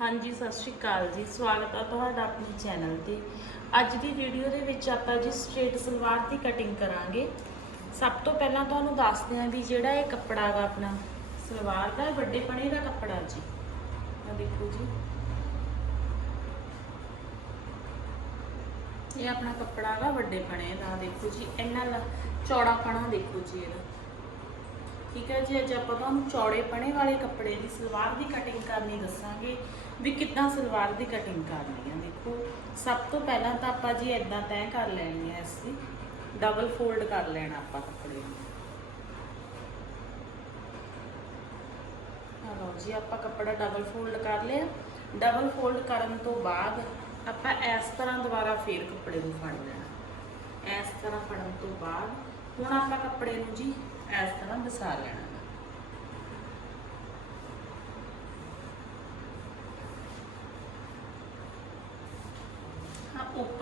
ਹਾਂਜੀ, ਸਤਿ ਸ਼੍ਰੀ ਅਕਾਲ ਜੀ। ਸਵਾਗਤ ਹੈ ਤੁਹਾਡਾ ਆਪਣੇ ਚੈਨਲ ਤੇ। ਅੱਜ ਦੀ ਵੀਡੀਓ ਦੇ ਵਿੱਚ ਆਪਾਂ ਜੀ ਸਟ੍ਰੇਟ ਸਲਵਾਰ ਦੀ ਕਟਿੰਗ ਕਰਾਂਗੇ। ਸਭ ਤੋਂ ਪਹਿਲਾਂ ਤੁਹਾਨੂੰ ਦੱਸਦੇ ਹਾਂ ਵੀ ਜਿਹੜਾ ਇਹ ਕੱਪੜਾ ਗਾ ਆਪਣਾ, ਸਲਵਾਰ ਦਾ ਇਹ ਵੱਡੇ ਪਣੇ ਦਾ ਕੱਪੜਾ ਜੀ। ਆ ਦੇਖੋ ਜੀ। ਇਹ ਆਪਣਾ ਕੱਪੜਾ ਗਾ, ਵੱਡੇ ਪਣੇ ਦਾ, ਦੇਖੋ ਜੀ। ਇੰਨਾ ਲ- ਚੌੜਾ ਪਣਾ ਦੇਖੋ ਜੀ ਇਹਦਾ। ਠੀਕ ਹੈ ਜੀ, ਅੱਜ ਆਪਾਂ ਤੁਹਾਨੂੰ ਚੌੜੇ ਪਣੇ ਵਾਲੇ ਕੱਪੜੇ ਦੀ ਸਲਵਾਰ ਦੀ ਕਟਿੰਗ ਕਰਨੀ ਦੱਸਾਂਗੇ। ਵੀ ਕਿੱਦਾਂ ਸਲਵਾਰ ਦੀ ਕਟਿੰਗ ਕਰਨੀ ਹੈ ਦੇਖੋ। ਸਭ ਤੋਂ ਪਹਿਲਾਂ ਤਾਂ ਆਪਾਂ ਜੀ ਇਦਾਂ ਤੈਅ ਕਰ ਲੈਣੀ ਹੈ ਅਸੀਂ ਡਬਲ ਫੋਲਡ ਕਰ ਲੈਣਾ ਆਪਾਂ ਕੱਪੜੇ ਨੂੰ। ਲਓ ਜੀ, ਆਪਾਂ ਕੱਪੜਾ ਡਬਲ ਫੋਲਡ ਕਰ ਲਿਆ। ਡਬਲ ਫੋਲਡ ਕਰਨ ਤੋਂ ਬਾਅਦ ਆਪਾਂ ਇਸ ਤਰ੍ਹਾਂ ਦੁਬਾਰਾ ਫੇਰ ਕੱਪੜੇ ਨੂੰ ਫੜ ਲੈਣਾ। ਇਸ ਤਰ੍ਹਾਂ ਫੜਨ ਤੋਂ ਬਾਅਦ ਹੁਣ ਆਪਾਂ ਕੱਪੜੇ ਨੂੰ ਜੀ ਇਸ ਤਰ੍ਹਾਂ ਵਸਾ ਲੈਣਾ।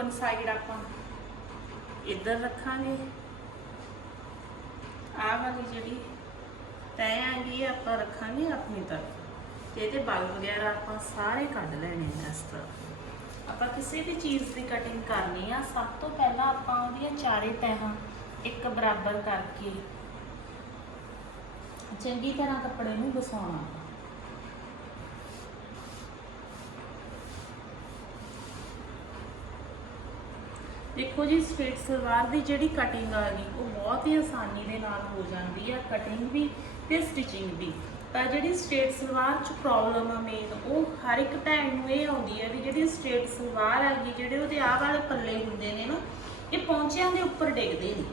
ਓਪਨ ਸਾਈਡ ਆਪਾਂ ਇੱਧਰ ਰੱਖਾਂਗੇ। ਆਹ ਵਾਲੀ ਜਿਹੜੀ ਤੈਅ ਆਂਗੀ ਆਪਾਂ ਰੱਖਾਂਗੇ ਆਪਣੀ ਤਰਫ। ਤੇ ਇਹਦੇ ਬਲ ਵਗੈਰਾ ਆਪਾਂ ਸਾਰੇ ਕੱਢ ਲੈਣੇ ਨੇ ਇਸ ਤਰ੍ਹਾਂ ਆਪਾਂ ਕਿਸੇ ਵੀ ਚੀਜ਼ ਦੀ ਕਟਿੰਗ ਕਰਨੀ ਆ ਸਭ ਤੋਂ ਪਹਿਲਾਂ ਆਪਾਂ ਉਹਦੀਆਂ ਚਾਰੇ ਤਹਿਾਂ ਇੱਕ ਬਰਾਬਰ ਕਰਕੇ ਚੰਗੀ ਤਰ੍ਹਾਂ ਕੱਪੜੇ ਨੂੰ ਵਸਾਉਣਾ। ਦੇਖੋ ਜੀ ਸਟ੍ਰੇਟ ਸਲਵਾਰ ਦੀ ਜਿਹੜੀ ਕਟਿੰਗ ਆ ਗਈ, ਉਹ ਬਹੁਤ ਹੀ ਆਸਾਨੀ ਦੇ ਨਾਲ ਹੋ ਜਾਂਦੀ ਆ ਕਟਿੰਗ ਵੀ ਤੇ ਸਟਿਚਿੰਗ ਵੀ। ਤਾਂ ਜਿਹੜੀ ਸਟ੍ਰੇਟ ਸਲਵਾਰ 'ਚ ਪ੍ਰੋਬਲਮ ਆ ਮੇਨ ਉਹ ਹਰ ਇੱਕ ਭੈਣ ਨੂੰ ਇਹ ਆਉਂਦੀ ਹੈ ਵੀ ਜਿਹੜੀ ਸਟ੍ਰੇਟ ਸਲਵਾਰ ਆ ਗਈ, ਜਿਹੜੇ ਉਹਦੇ ਆਹ ਵਾਲੇ ਪੱਲੇ ਹੁੰਦੇ ਨੇ ਨਾ, ਇਹ ਪੌਂਚਿਆਂ ਦੇ ਉੱਪਰ ਡਿੱਗਦੇ ਨੇ।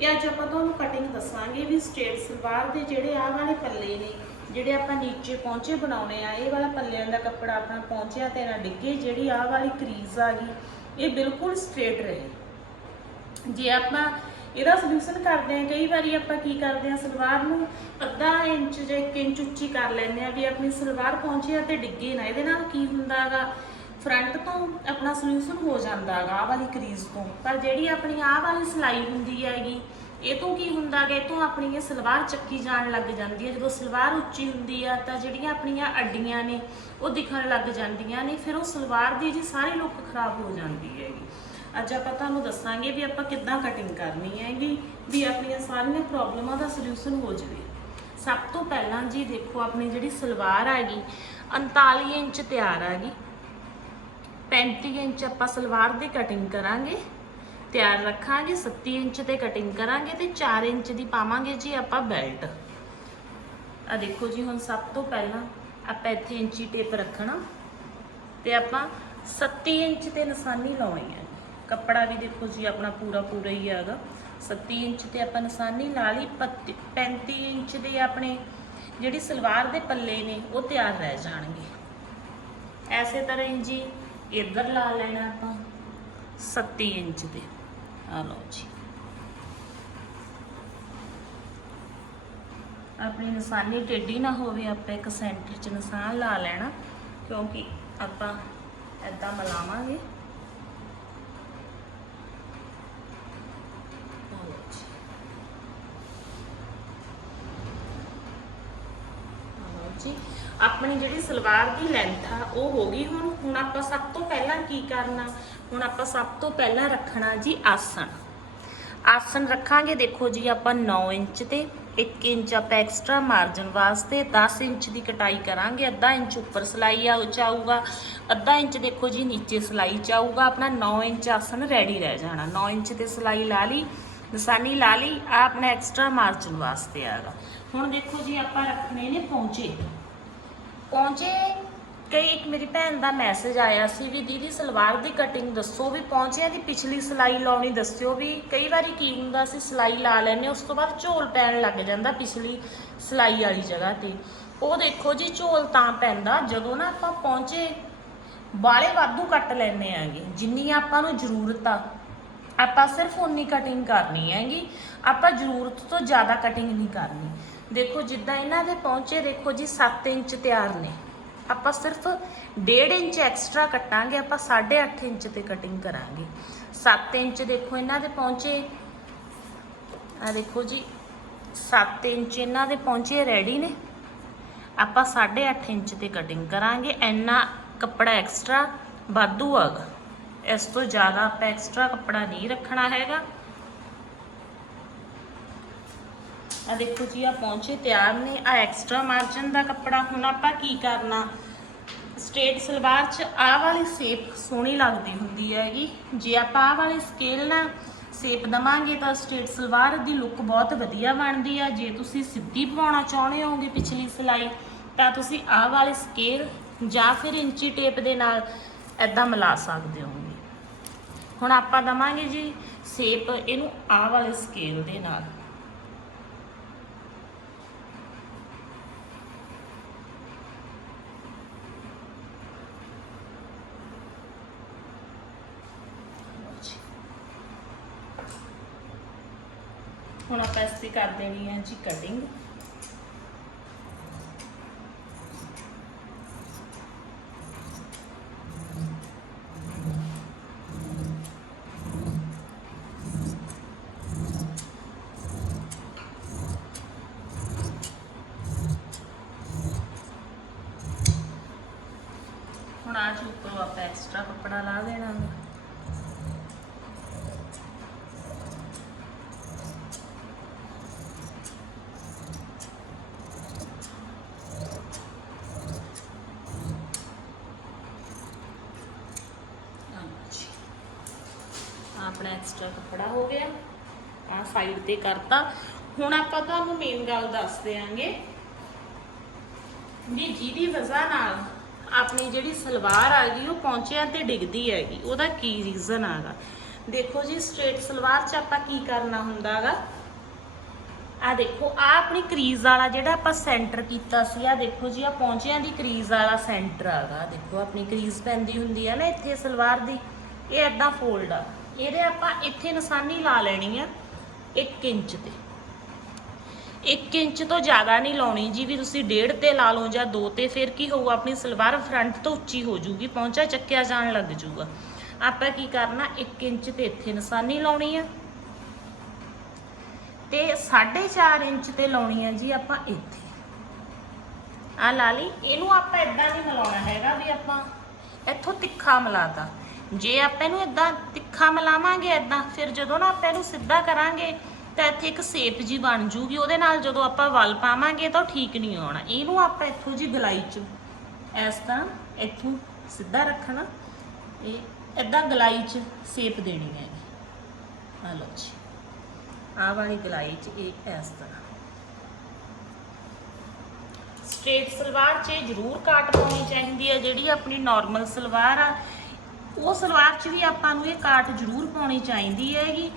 ਇਹ ਅੱਜ ਆਪਾਂ ਤੁਹਾਨੂੰ ਕਟਿੰਗ ਦੱਸਾਂਗੇ ਵੀ ਸਟ੍ਰੇਟ ਸਲਵਾਰ ਦੇ ਜਿਹੜੇ ਆਹ ਵਾਲੇ ਪੱਲੇ ਨੇ, ਜਿਹੜੇ ਆਪਾਂ ਨੀਚੇ ਪੌਂਚੇ ਬਣਾਉਣੇ ਆ, ਇਹ ਵਾਲਾ ਪੱਲਿਆਂ ਦਾ ਕੱਪੜਾ ਆਪਣਾ ਪੌਂਚਿਆਂ ਤੇ ਨਾ ਡਿੱਗੇ, ਜਿਹੜੀ ਆਹ ਵਾਲੀ ਕਰੀਜ਼ ਆ ਗਈ ਇਹ ਬਿਲਕੁਲ ਸਟ੍ਰੇਟ ਰਹੇ। ਜੇ ਆਪਾਂ ਇਹਦਾ ਸੋਲੂਸ਼ਨ ਕਰਦੇ ਆ ਕਈ ਵਾਰੀ ਆਪਾਂ ਕੀ ਕਰਦੇ ਆ ਸਲਵਾਰ ਨੂੰ ਅੱਧਾ ਇੰਚ ਜਾਂ 1 ਇੰਚ ਉੱਚੀ ਕਰ ਲੈਂਦੇ ਆ ਵੀ ਆਪਣੀ ਸਲਵਾਰ ਪਹੁੰਚਿਆ ਤੇ ਡਿੱਗੇ ਨਾ। ਇਹਦੇ ਨਾਲ ਕੀ ਹੁੰਦਾਗਾ ਫਰੰਟ ਤੋਂ ਆਪਣਾ ਸੋਲੂਸ਼ਨ ਹੋ ਜਾਂਦਾਗਾ ਆਹ ਵਾਲੀ ਕਰੀਜ਼ ਤੋਂ। ਪਰ ਜਿਹੜੀ ਆਪਣੀ ਆਹ ਵਾਲੀ ਸਲਾਈ ਹੁੰਦੀ ਹੈਗੀ ਇਹ ਤੋਂ ਕੀ ਹੁੰਦਾ ਹੁੰਦਾਗਾ ਇਹ ਤੋਂ ਆਪਣੀ ਇਹ ਸਲਵਾਰ ਚੱਕੀ ਜਾਣ ਲੱਗ ਜਾਂਦੀ ਹੈ ਜਦੋਂ ਸਲਵਾਰ ਉੱਚੀ ਹੁੰਦੀ ਆ, ਤਾਂ ਜਿਹੜੀਆਂ ਆਪਣੀਆਂ ਅੱਡੀਆਂ ਨੇ, ਉਹ ਦਿਖਣ ਲੱਗ ਜਾਂਦੀਆਂ ਨੇ। ਫਿਰ ਉਹ ਸਲਵਾਰ ਦੀ ਜੀ ਸਾਰੀ ਲੁੱਕ ਖਰਾਬ ਹੋ ਜਾਂਦੀ ਹੈਗੀ। ਅੱਜ ਆਪਾਂ ਤੁਹਾਨੂੰ ਦੱਸਾਂਗੇ ਵੀ ਆਪਾਂ ਕਿੱਦਾਂ ਕਟਿੰਗ ਕਰਨੀ ਹੈਗੀ, ਵੀ ਆਪਣੀਆਂ ਸਾਰੀਆਂ ਪ੍ਰੋਬਲਮਾਂ ਦਾ ਸੋਲੂਸ਼ਨ ਹੋ ਜਾਵੇ। ਸਭ ਤੋਂ ਪਹਿਲਾਂ ਜੀ ਦੇਖੋ ਆਪਣੀ ਜਿਹੜੀ ਸਲਵਾਰ ਹੈਗੀ 39 ਇੰਚ ਤਿਆਰ ਹੈਗੀ। 35 ਇੰਚ ਆਪਾਂ ਸਲਵਾਰ ਦੀ ਕਟਿੰਗ ਕਰਾਂਗੇ। ਤਿਆਰ ਰੱਖਾਂਗੇ 37 ਇੰਚ ਤੇ ਕਟਿੰਗ ਕਰਾਂਗੇ ਤੇ 4 ਇੰਚ ਦੀ ਪਾਵਾਂਗੇ ਜੀ ਆਪਾਂ ਬੈਲਟ ਆ ਦੇਖੋ ਜੀ, ਹੁਣ ਸਭ ਤੋਂ ਪਹਿਲਾਂ ਆਪਾਂ ਇੱਥੇ ਇੰਚੀ ਟੇਪ ਰੱਖਣਾ ਤੇ ਆਪਾਂ 37 ਇੰਚ ਤੇ ਨਿਸ਼ਾਨੀ ਲਾਉਣੀ ਹੈ। ਕੱਪੜਾ ਵੀ ਦੇਖੋ ਜੀ, ਆਪਣਾ ਪੂਰਾ ਪੂਰਾ ਹੀ ਹੈਗਾ। 37 ਇੰਚ ਤੇ ਆਪਾਂ ਨਿਸ਼ਾਨੀ ਲਾ ਲਈ 35 ਇੰਚ ਦੇ ਆਪਣੇ ਜਿਹੜੀ ਸਲਵਾਰ ਦੇ ਪੱਲੇ ਨੇ, ਉਹ ਤਿਆਰ ਰਹਿ ਜਾਣਗੇ। ਐਸੇ ਤਰ੍ਹਾਂ ਹੀ ਜੀ, ਇੱਧਰ ਲਾ ਲੈਣਾ ਆਪਾਂ 37 ਇੰਚ ਦੇ ਆ ਲਓ ਜੀ। ਆਪਣੀ ਨਿਸ਼ਾਨੀ ਟੇਢੀ ਨਾ ਹੋਵੇ, ਆਪਾਂ ਇੱਕ ਸੈਂਟਰ 'ਚ ਨਿਸ਼ਾਨ ਲਾ ਲੈਣਾ, ਕਿਉਂਕਿ ਆਪਾਂ ਐਦਾਂ ਮਿਲਾਵਾਂਗੇ। ਜੀ। ਆਪਣੀ ਜਿਹੜੀ ਸਲਵਾਰ ਦੀ ਲੈਂਥ ਆ, ਉਹ ਹੋ ਗਈ। ਹੁਣ ਹੁਣ ਆਪਾਂ ਸਭ ਤੋਂ ਪਹਿਲਾਂ ਕੀ ਕਰਨਾ? ਹੁਣ ਆਪਾਂ ਸਭ ਤੋਂ ਪਹਿਲਾਂ ਰੱਖਣਾ ਜੀ ਆਸਣ। ਆਸਣ ਰੱਖਾਂਗੇ, ਦੇਖੋ ਜੀ, ਆਪਾਂ 9 ਇੰਚ ਤੇ 1 ਇੰਚ ਆਪਾਂ ਐਕਸਟਰਾ ਮਾਰਜਨ ਵਾਸਤੇ 10 ਇੰਚ ਦੀ ਕਟਾਈ ਕਰਾਂਗੇ। ਅੱਧਾ ਇੰਚ ਉੱਪਰ ਸਲਾਈ ਆ ਚਾਊਗਾ ਅੱਧਾ ਇੰਚ ਦੇਖੋ ਜੀ, ਨੀਚੇ ਸਲਾਈ ਚਾਊਗਾ ਆਪਣਾ 9 ਇੰਚ ਆਸਣ ਰੈਡੀ ਰਹਿ ਜਾਣਾ। 9 ਇੰਚ ਤੇ ਸਲਾਈ ਲਾ ਲਈ, ਨਿਸ਼ਾਨੀ ਲਾ ਲਈ, ਆ ਆਪਣਾ ਐਕਸਟਰਾ ਮਾਰਜਨ ਵਾਸਤੇ ਆਗਾ। ਹੁਣ ਦੇਖੋ ਜੀ, ਆਪਾਂ ਰੱਖਣੇ ਨੇ ਪੌਂਚੇ। ਪਹੁੰਚੇ ਕਈ ਇੱਕ ਮੇਰੀ ਭੈਣ ਦਾ ਮੈਸੇਜ ਆਇਆ ਸੀ ਵੀ ਦੀਦੀ ਸਲਵਾਰ ਦੀ ਕਟਿੰਗ ਦੱਸੋ ਵੀ ਪਹੁੰਚਿਆਂ ਦੀ ਪਿਛਲੀ ਸਿਲਾਈ ਲਾਉਣੀ ਦੱਸਿਓ ਵੀ ਕਈ ਵਾਰੀ ਕੀ ਹੁੰਦਾ ਸੀ ਸਿਲਾਈ ਲਾ ਲੈਨੇ ਉਸ ਤੋਂ ਬਾਅਦ ਝੋਲ ਪੈਣ ਲੱਗ ਜਾਂਦਾ ਪਿਛਲੀ ਸਿਲਾਈ ਵਾਲੀ ਜਗ੍ਹਾ ਤੇ। ਉਹ ਦੇਖੋ ਜੀ, ਝੋਲ ਤਾਂ ਪੈਂਦਾ, ਜਦੋਂ ਨਾ ਆਪਾਂ ਪਹੁੰਚੇ ਬਾਲੇ ਵਾਧੂ ਕੱਟ ਲੈਨੇ ਆਂਗੇ ਜਿੰਨੀ ਆਪਾਂ ਨੂੰ ਜ਼ਰੂਰਤ ਆ, ਆਪਾਂ ਸਿਰਫ ਉਨੀ ਕਟਿੰਗ ਕਰਨੀ ਹੈਗੀ, ਆਪਾਂ ਜ਼ਰੂਰਤ ਤੋਂ ਜ਼ਿਆਦਾ ਕਟਿੰਗ ਨਹੀਂ ਕਰਨੀ। ਦੇਖੋ ਜਿੱਦਾਂ ਇਹਨਾਂ ਦੇ ਪਹੁੰਚੇ, ਦੇਖੋ ਜੀ 7 ਇੰਚ ਤਿਆਰ ਨੇ। ਆਪਾਂ ਸਿਰਫ 1.5 ਇੰਚ ਐਕਸਟਰਾ ਕੱਟਾਂਗੇ, ਆਪਾਂ 8.5 ਇੰਚ ਤੇ ਕਟਿੰਗ ਕਰਾਂਗੇ। 7 ਇੰਚ ਦੇਖੋ ਇਹਨਾਂ ਦੇ ਪਹੁੰਚੇ। ਆ ਦੇਖੋ ਜੀ 7 ਇੰਚ ਇਹਨਾਂ ਦੇ ਪਹੁੰਚੇ ਰੈਡੀ ਨੇ। ਆਪਾਂ 8.5 ਇੰਚ ਤੇ ਕਟਿੰਗ ਕਰਾਂਗੇ। ਇੰਨਾ ਕੱਪੜਾ ਐਕਸਟਰਾ ਵਾਧੂ ਹੈਗਾ। ਇਸ ਤੋਂ ਜ਼ਿਆਦਾ ਆਪਾਂ ਐਕਸਟਰਾ ਕੱਪੜਾ ਨਹੀਂ ਰੱਖਣਾ ਹੈਗਾ। ਆ ਦੇਖੋ ਜੀ, ਆ ਪਹੁੰਚੇ ਤਿਆਰ ਨੇ। ਆ ਐਕਸਟਰਾ ਮਾਰਜਨ ਦਾ ਕੱਪੜਾ, ਹੁਣ ਆਪਾਂ ਕੀ ਕਰਨਾ? ਸਟ੍ਰੇਟ ਸਲਵਾਰ 'ਚ ਆਹ ਵਾਲੀ ਸ਼ੇਪ ਸੋਹਣੀ ਲੱਗਦੀ ਹੁੰਦੀ ਹੈਗੀ। ਜੇ ਆਪਾਂ ਆਹ ਵਾਲੇ ਸਕੇਲ ਨਾਲ ਸ਼ੇਪ ਦਵਾਂਗੇ ਤਾਂ ਸਟ੍ਰੇਟ ਸਲਵਾਰ ਦੀ ਲੁੱਕ ਬਹੁਤ ਵਧੀਆ ਬਣਦੀ ਆ। ਜੇ ਤੁਸੀਂ ਸਿੱਧੀ ਪਵਾਉਣਾ ਚਾਹੁੰਦੇ ਹੋਗੇ ਪਿਛਲੀ ਸਿਲਾਈ, ਤਾਂ ਤੁਸੀਂ ਆਹ ਵਾਲੇ ਸਕੇਲ ਜਾਂ ਫਿਰ ਇੰਚੀ ਟੇਪ ਦੇ ਨਾਲ ਐਦਾਂ ਮਿਲਾ ਸਕਦੇ ਹੋਗੇ ਹੁਣ ਆਪਾਂ ਦਵਾਂਗੇ ਜੀ ਸ਼ੇਪ ਇਹਨੂੰ ਆਹ ਵਾਲੇ ਸਕੇਲ ਦੇ ਨਾਲ। ਹੁਣ ਆਪਾਂ ਇਸ ਤੇ ਕਰ ਦੇਣੀ ਹੈ ਜੀ ਕਟਿੰਗ ਹੁਣ ਆ ਜੀ ਉੱਪਰੋਂ ਆਪਾਂ ਐਕਸਟਰਾ ਕੱਪੜਾ ਲਾ ਦੇਣਾ ਗਾ। ਹਾਂਜੀ ਆਹ ਆਪਣਾ ਐਕਸਟਰਾ ਕੱਪੜਾ ਹੋ ਗਿਆ ਆ ਸਾਈਡ ਤੇ ਕਰਤਾ। ਹੁਣ ਆਪਾਂ ਤੁਹਾਨੂੰ ਮੇਨ ਗੱਲ ਦੱਸ ਦਿਆਂਗੇ। ਵੀ ਜਿਹਦੀ ਵਜ੍ਹਾ ਨਾਲ ਆਪਣੀ ਜਿਹੜੀ ਸਲਵਾਰ ਆ ਗਈ, ਉਹ ਪੌਂਚਿਆਂ ਤੇ ਡਿੱਗਦੀ ਹੈਗੀ। ਉਹਦਾ ਕੀ ਰੀਜ਼ਨ ਆਗਾ ਦੇਖੋ ਜੀ ਸਟ੍ਰੇਟ ਸਲਵਾਰ 'ਚ ਆਪਾਂ ਕੀ ਕਰਨਾ ਹੁੰਦਾਗਾ ਆ ਦੇਖੋ ਆ ਆਪਣੀ ਕਰੀਜ਼ ਵਾਲਾ ਜਿਹੜਾ ਆਪਾਂ ਸੈਂਟਰ ਕੀਤਾ ਸੀ ਆ ਦੇਖੋ ਜੀ ਆ ਪਹੁੰਚਿਆਂ ਦੀ ਕਰੀਜ਼ ਵਾਲਾ ਸੈਂਟਰ ਆਗਾ ਦੇਖੋ, ਆਪਣੀ ਕਰੀਜ਼ ਪੈਂਦੀ ਹੁੰਦੀ ਆ ਨਾ ਇੱਥੇ ਸਲਵਾਰ ਦੀ। ਇਹ ਐਦਾਂ ਫੋਲਡ ਆ। ਇਹਦੇ ਆਪਾਂ ਇੱਥੇ ਨਿਸ਼ਾਨੀ ਲਾ ਲੈਣੀ ਆ। 1 ਇੰਚ ਤੇ। 1 ਇੰਚ ਤੋਂ ਜ਼ਿਆਦਾ ਨਹੀਂ ਲਾਉਣੀ ਜੀ, ਵੀ ਤੁਸੀਂ ਡੇਢ ਤੇ ਲਾ ਲਓ ਜਾਂ ਦੋ ਤੇ, ਫਿਰ ਕੀ ਹੋਊ, ਆਪਣੀ ਸਲਵਾਰ ਫਰੰਟ ਤੋਂ ਉੱਚੀ ਹੋ ਜੂਗੀ ਪਹੁੰਚਾ ਚੱਕਿਆ ਜਾਣ ਲੱਗ ਜੂਗਾ। ਆਪਾਂ ਕੀ ਕਰਨਾ 1 ਇੰਚ ਤੇ ਇੱਥੇ ਨਿਸ਼ਾਨੀ ਲਾਉਣੀ ਆ। ਤੇ 4.5 ਇੰਚ ਤੇ ਲਾਉਣੀ ਆ ਜੀ ਆਪਾਂ ਇੱਥੇ। ਆ ਲਾ ਲਈ, ਇਹਨੂੰ ਆਪਾਂ ਇਦਾਂ ਨਹੀਂ ਮਿਲਾਉਣਾ ਹੈਗਾ ਵੀ ਆਪਾਂ ਇੱਥੋਂ ਤਿੱਖਾ ਮਿਲਾਤਾ। ਜੇ ਆਪਾਂ ਇਹਨੂੰ ਇਦਾਂ ਤਿੱਖਾ ਮਿਲਾਵਾਂਗੇ ਇਦਾਂ ਫਿਰ ਜਦੋਂ ਨਾ ਆਪਾਂ ਇਹਨੂੰ ਸਿੱਧਾ ਕਰਾਂਗੇ, ਤਾਂ ਇੱਥੇ ਇੱਕ ਸੇਪ ਜੀ ਬਣ ਜੂਗੀ। ਉਹਦੇ ਨਾਲ ਜਦੋਂ ਆਪਾਂ ਵਲ ਪਾਵਾਂਗੇ ਤਾਂ ਉਹ ਠੀਕ ਨਹੀਂ ਆਉਣਾ। ਇਹਨੂੰ ਆਪਾਂ ਇੱਥੋਂ ਜੀ ਗਲਾਈ ਚ ਇਸ ਤਰ੍ਹਾਂ ਇੱਥੋਂ ਸਿੱਧਾ ਰੱਖਣਾ। ਇਹ ਇਦਾਂ ਗਲਾਈ ਚ ਸੇਪ ਦੇਣੀ ਹੈ ਆ ਲਓ ਜੀ। ਆਹ ਵਾਲੀ ਗਲਾਈ ਚ ਇਹ ਇਸ ਤਰ੍ਹਾਂ। ਸਟ੍ਰੇਟ ਸਲਵਾਰ 'ਚ ਇਹ ਜ਼ਰੂਰ ਕਾਟ ਪਾਉਣੀ ਚਾਹੀਦੀ ਹੈ। ਜਿਹੜੀ ਆਪਣੀ ਨਾਰਮਲ ਸਲਵਾਰ ਆ ਉਹ ਸਲਵਾਰ 'ਚ ਵੀ ਆਪਾਂ ਨੂੰ ਇਹ ਕਾਟ ਜ਼ਰੂਰ ਪਾਉਣੀ ਚਾਹੀਦੀ ਹੈਗੀ।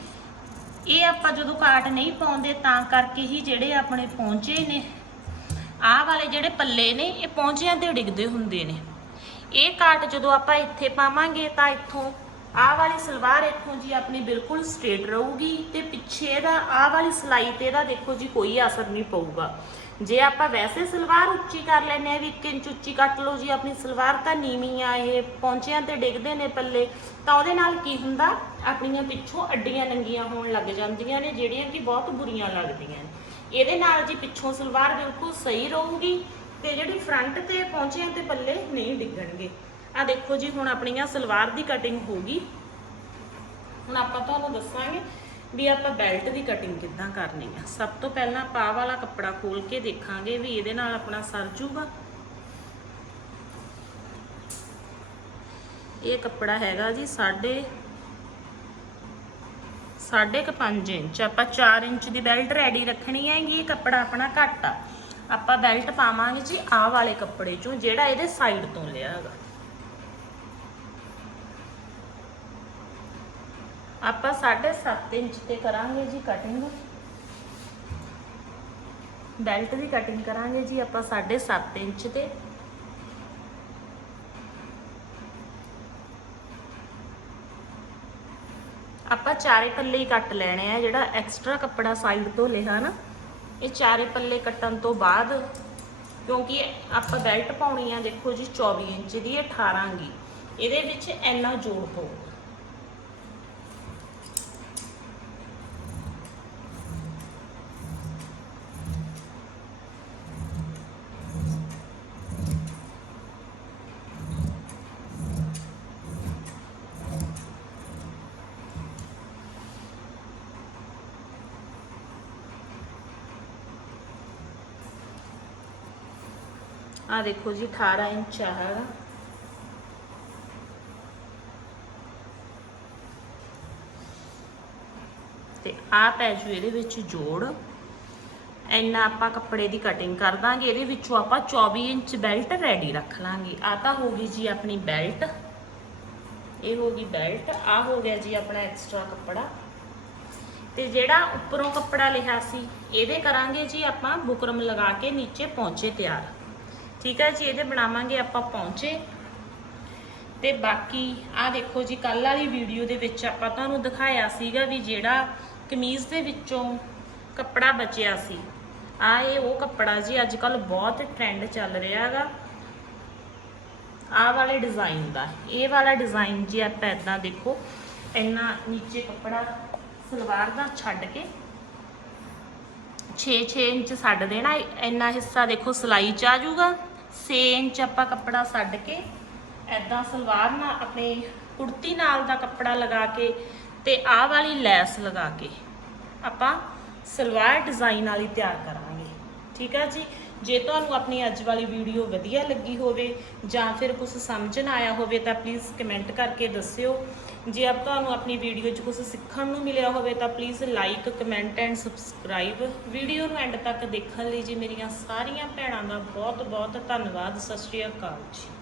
ਇਹ ਆਪਾਂ ਜਦੋਂ ਕਾਟ ਨਹੀਂ ਪਾਉਂਦੇ ਤਾਂ ਕਰਕੇ ਹੀ ਜਿਹੜੇ ਆਪਣੇ ਪਹੁੰਚੇ ਨੇ, ਆਹ ਵਾਲੇ ਜਿਹੜੇ ਪੱਲੇ ਨੇ, ਇਹ ਪਹੁੰਚਿਆਂ ਤੇ ਡਿੱਗਦੇ ਹੁੰਦੇ ਨੇ। ਇਹ ਕਾਟ ਜਦੋਂ ਆਪਾਂ ਇੱਥੇ ਪਾਵਾਂਗੇ ਤਾਂ ਇੱਥੋਂ ਆਹ ਵਾਲੀ ਸਲਵਾਰ ਇੱਥੋਂ ਜੀ ਆਪਣੀ ਬਿਲਕੁਲ ਸਟ੍ਰੇਟ ਰਹੂਗੀ ਤੇ ਪਿੱਛੇ ਦਾ ਆਹ ਵਾਲੀ ਸਲਾਈ ਤੇ ਇਹਦਾ ਦੇਖੋ ਜੀ ਕੋਈ ਅਸਰ ਨਹੀਂ ਪਊਗਾ। ਜੇ ਆਪਾਂ ਵੈਸੇ ਸਲਵਾਰ ਉੱਚੀ ਕਰ ਲੈਨੇ ਆ ਵੀ 1 ਇੰਚ ਉੱਚੀ ਕੱਟ ਲਓ ਜੀ, ਆਪਣੀ ਸਲਵਾਰ ਤਾਂ ਨੀਵੀਂ ਆ ਇਹ, ਪੌਂਚਿਆਂ ਤੇ ਡਿੱਗਦੇ ਨੇ ਪੱਲੇ, ਤਾਂ ਉਹਦੇ ਨਾਲ ਕੀ ਹੁੰਦਾ? ਆਪਣੀਆਂ ਪਿੱਛੋਂ ਅੱਡੀਆਂ ਨੰਗੀਆਂ ਹੋਣ ਲੱਗ ਜਾਂਦੀਆਂ ਨੇ, ਜਿਹੜੀਆਂ ਕਿ ਬਹੁਤ ਬੁਰੀਆਂ ਲੱਗਦੀਆਂ ਨੇ। ਇਹਦੇ ਨਾਲ ਜੀ ਪਿੱਛੋਂ ਸਲਵਾਰ ਬਿਲਕੁਲ ਸਹੀ ਰਹੂਗੀ ਤੇ ਜਿਹੜੀ ਫਰੰਟ ਤੇ, ਪੌਂਚਿਆਂ ਤੇ ਪੱਲੇ ਨਹੀਂ ਡਿੱਗਣਗੇ। ਆ ਦੇਖੋ ਜੀ, ਹੁਣ ਆਪਣੀਆਂ ਸਲਵਾਰ ਦੀ ਕਟਿੰਗ ਹੋ ਗਈ। ਹੁਣ ਆਪਾਂ ਤੁਹਾਨੂੰ ਦੱਸਾਂਗੇ ਵੀ ਆਪਾਂ ਬੈਲਟ ਦੀ ਕਟਿੰਗ ਕਿੱਦਾਂ ਕਰਨੀ ਆ? ਸਭ ਤੋਂ ਪਹਿਲਾਂ ਪਾ ਵਾਲਾ ਕੱਪੜਾ ਖੋਲ ਕੇ ਦੇਖਾਂਗੇ ਵੀ ਇਹਦੇ ਨਾਲ ਆਪਣਾ ਸਰ ਜੂਗਾ। ਇਹ ਕੱਪੜਾ ਹੈਗਾ ਜੀ ਸਾਢੇ ਸਾਢੇ ਕੁ 5 ਇੰਚ। ਆਪਾਂ 4 ਇੰਚ ਦੀ ਬੈਲਟ ਰੈਡੀ ਰੱਖਣੀ ਹੈਗੀ, ਇਹ ਕੱਪੜਾ ਆਪਣਾ ਘੱਟ ਆ। ਆਪਾਂ ਬੈਲਟ ਪਾਵਾਂਗੇ ਜੀ ਆਹ ਵਾਲੇ ਕੱਪੜੇ ਚੋਂ, ਜਿਹੜਾ ਇਹਦੇ ਸਾਈਡ ਤੋਂ ਲਿਆ ਹੈਗਾ। ਆਪਾਂ 7.5 ਇੰਚ ਤੇ ਕਰਾਂਗੇ ਜੀ ਕਟਿੰਗ ਬੈਲਟ ਦੀ ਕਟਿੰਗ ਕਰਾਂਗੇ ਜੀ ਆਪਾਂ 7.5 ਇੰਚ ਤੇ। ਆਪਾਂ ਚਾਰੇ ਪੱਲੇ ਹੀ ਕੱਟ ਲੈਣੇ ਆ, ਜਿਹੜਾ ਐਕਸਟਰਾ ਕੱਪੜਾ ਸਾਈਡ ਤੋਂ ਲਿਆ ਨਾ, ਇਹ ਚਾਰੇ ਪੱਲੇ ਕੱਟਣ ਤੋਂ ਬਾਅਦ, ਕਿਉਂਕਿ ਆਪਾਂ ਬੈਲਟ ਪਾਉਣੀ ਆ, ਦੇਖੋ ਜੀ 24 ਇੰਚ ਦੀ, ਇਹ 18 ਗੀ। ਇਹਦੇ ਵਿੱਚ ਇੰਨਾ ਜੋੜ ਪਊਗਾ ਆ ਦੇਖੋ ਜੀ 18 ਇੰਚ ਆ ਹੈਗਾ। ਤੇ ਆ ਪੈ ਜੂ ਇਹਦੇ ਵਿੱਚ ਜੋੜ। ਇੰਨਾ ਆਪਾਂ ਕੱਪੜੇ ਦੀ ਕਟਿੰਗ ਕਰ ਦਾਂਗੇ, ਇਹਦੇ ਵਿੱਚੋਂ ਆਪਾਂ 24 ਇੰਚ ਬੈਲਟ ਰੈਡੀ ਰੱਖ ਲਾਂਗੇ। ਆ ਤਾਂ ਹੋ ਗਈ ਜੀ ਆਪਣੀ ਬੈਲਟ ਇਹ ਹੋ ਗਈ ਬੈਲਟ ਆ ਹੋ ਗਿਆ ਜੀ ਆਪਣਾ ਐਕਸਟਰਾ ਕੱਪੜਾ। ਤੇ ਜਿਹੜਾ ਉੱਪਰੋਂ ਕੱਪੜਾ ਲਿਆ ਸੀ, ਇਹਦੇ ਕਰਾਂਗੇ ਜੀ ਆਪਾਂ ਬੁਕਰਮ ਲਗਾ ਕੇ ਨੀਚੇ ਪਹੁੰਚੇ ਤਿਆਰ। ਠੀਕ ਹੈ ਜੀ, ਇਹਦੇ ਬਣਾਵਾਂਗੇ ਆਪਾਂ ਪਹੁੰਚੇ ਤੇ ਬਾਕੀ ਆ ਦੇਖੋ ਜੀ ਕੱਲ ਵਾਲੀ ਵੀਡੀਓ ਦੇ ਵਿੱਚ ਆਪਾਂ ਤੁਹਾਨੂੰ ਦਿਖਾਇਆ ਸੀਗਾ ਵੀ ਜਿਹੜਾ ਕਮੀਜ਼ ਦੇ ਵਿੱਚੋਂ ਕੱਪੜਾ ਬਚਿਆ ਸੀ। ਆ ਇਹ ਉਹ ਕੱਪੜਾ ਜੀ ਅੱਜ ਕੱਲ ਬਹੁਤ ਟ੍ਰੈਂਡ ਚੱਲ ਰਿਹਾ ਹੈਗਾ। ਆਹ ਵਾਲੇ ਡਿਜ਼ਾਈਨ ਦਾ, ਇਹ ਵਾਲਾ ਡਿਜ਼ਾਈਨ ਜੀ ਆਪਾਂ ਇਦਾਂ ਦੇਖੋ, ਇੰਨਾ ਨੀਚੇ ਕੱਪੜਾ ਸਲਵਾਰ ਦਾ ਛੱਡ ਕੇ 6-6 ਇੰਚ ਛੱਡ ਦੇਣਾ, ਇੰਨਾ ਹਿੱਸਾ ਦੇਖੋ ਸਲਾਈ ਚ ਆ ਜਾਊਗਾ। 6 ਇੰਚ ਆਪਾਂ ਕੱਪੜਾ ਛੱਡ ਕੇ ਐਦਾਂ ਸਲਵਾਰ ਨਾਲ ਆਪਣੇ ਕੁੜਤੀ ਨਾਲ ਦਾ ਕੱਪੜਾ ਲਗਾ ਕੇ ਤੇ ਆਹ ਵਾਲੀ ਲੈਸ ਲਗਾ ਕੇ ਆਪਾਂ ਸਲਵਾਰ ਡਿਜ਼ਾਈਨ ਵਾਲੀ ਤਿਆਰ ਕਰਾਂਗੇ। ਠੀਕ ਆ ਜੀ? ਜੇ ਤੁਹਾਨੂੰ ਆਪਣੀ ਅੱਜ ਵਾਲੀ ਵੀਡੀਓ ਵਧੀਆ ਲੱਗੀ ਹੋਵੇ ਜਾਂ ਫਿਰ ਕੁਝ ਸਮਝ ਨਾ ਆਇਆ ਹੋਵੇ ਤਾਂ ਪਲੀਜ਼ ਕਮੈਂਟ ਕਰਕੇ ਦੱਸਿਓ। ਜੇ ਆਪ ਤੁਹਾਨੂੰ ਆਪਣੀ ਵੀਡੀਓ 'ਚ ਕੁਝ ਸਿੱਖਣ ਨੂੰ ਮਿਲਿਆ ਹੋਵੇ ਤਾਂ please like comment and subscribe video ਨੂੰ ਐਂਡ ਤੱਕ ਦੇਖਣ ਲਈ ਜੀ ਮੇਰੀਆਂ ਸਾਰੀਆਂ ਭੈਣਾਂ ਦਾ ਬਹੁਤ ਬਹੁਤ ਧੰਨਵਾਦ। ਸਤਿ ਸ਼੍ਰੀ ਅਕਾਲ ਜੀ।